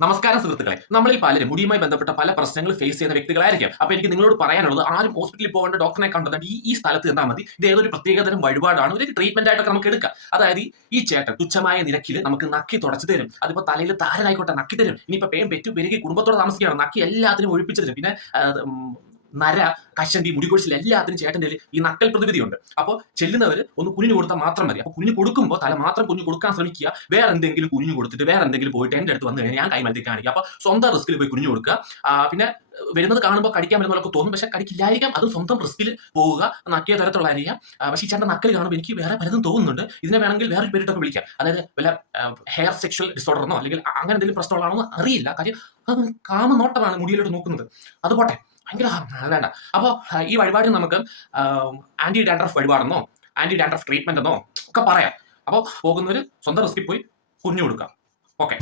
നമസ്കാരം സുഹൃത്തുക്കളെ. നമ്മളിൽ പലരും മുടിയുമായി ബന്ധപ്പെട്ട പല പ്രശ്നങ്ങൾ ഫേസ് ചെയ്യുന്ന വ്യക്തികളായിരിക്കും. അപ്പൊ എനിക്ക് നിങ്ങളോട് പറയാനുള്ളത് ആരും ഹോസ്പിറ്റലിൽ പോകേണ്ട ഡോക്ടറെ കണ്ടത് ഈ ഈ സ്ഥലത്ത് നിന്നാൽ മതി. ഇത് ഏതൊരു പ്രത്യേകതരം വഴിപാടാണ്? ഒരു ട്രീറ്റ്മെന്റ് ആയിട്ടൊക്കെ നമുക്ക് എടുക്കാം. അതായത് ഈ- ചേട്ടൻ തുച്ഛമായ നിരക്കിൽ നമുക്ക് നക്കി തുടച്ചു തരും. അതിപ്പോ തലയിൽ താരനായിക്കോട്ടെ നക്കി തരും. ഇനിയിപ്പോ പേയും പെറ്റു പെരുകി കുടുംബത്തോടെ താമസിക്കുകയാണ്. നക്കി എല്ലാത്തിനും ഒഴിപ്പിച്ചു തരും. പിന്നെ നര കശണ്ടി മുടികൊഴിച്ചിൽ എല്ലാത്തിനും ചേട്ടന്റെ ഈ നക്കൽ പ്രതിവിധിയുണ്ട്. അപ്പോൾ ചെല്ലുന്നവർ ഒന്ന് കുഞ്ഞിന് കൊടുത്താൽ മാത്രം മതി. അപ്പോൾ കുഞ്ഞിന് കൊടുക്കുമ്പോൾ തല മാത്രം കുഞ്ഞു കൊടുക്കാൻ ശ്രമിക്കുക. വേറെ എന്തെങ്കിലും കുഞ്ഞു കൊടുത്തിട്ട് വേറെ എന്തെങ്കിലും പോയിട്ട് എന്റെ അടുത്ത് വന്നു കഴിഞ്ഞാൽ ഞാൻ കൈമലത്തി കാണിക്കുക അപ്പോൾ സ്വന്തം റിസ്കിൽ പോയി കുഞ്ഞു കൊടുക്കുക. പിന്നെ വരുന്നത് കാണുമ്പോൾ കടിക്കാൻ വരുന്നതൊക്കെ തോന്നും. പക്ഷെ കടിക്കില്ലായിരിക്കാം. അത് സ്വന്തം റിസ്കിൽ പോവുക. നക്കിയ തരത്തുള്ള അരിയ. പക്ഷേ ഈ ചേട്ടൻ നക്കൽ കാണുമ്പോൾ എനിക്ക് വേറെ പലതും തോന്നുന്നുണ്ട്. ഇതിനെ വേണമെങ്കിൽ വേറെ പേരിട്ടൊക്കെ വിളിക്കാം. അതായത് വല്ല ഹെയർ സെക്ഷൽ ഡിസോർഡറിനോ അല്ലെങ്കിൽ അങ്ങനെ എന്തെങ്കിലും പ്രശ്നമുള്ളതാണോ അറിയില്ല. കാര്യം അത് കാമ നോട്ടമാണ് മുടിയിലോട്ട് നോക്കുന്നത്. അത് പോട്ടെ. ഭയങ്കര വേണ്ട. അപ്പോൾ ഈ വഴിപാടിന് നമുക്ക് ആന്റി ഡാൻഡ്രഫ് വഴിപാടെന്നോ ആന്റി ഡാൻഡ്രഫ് ട്രീറ്റ്മെന്റ് എന്നോ ഒക്കെ പറയാം. അപ്പോൾ പോകുന്നവർ സ്വന്തം റിസ്കിൽ പോയി കുഞ്ഞു കൊടുക്കാം. ഓക്കെ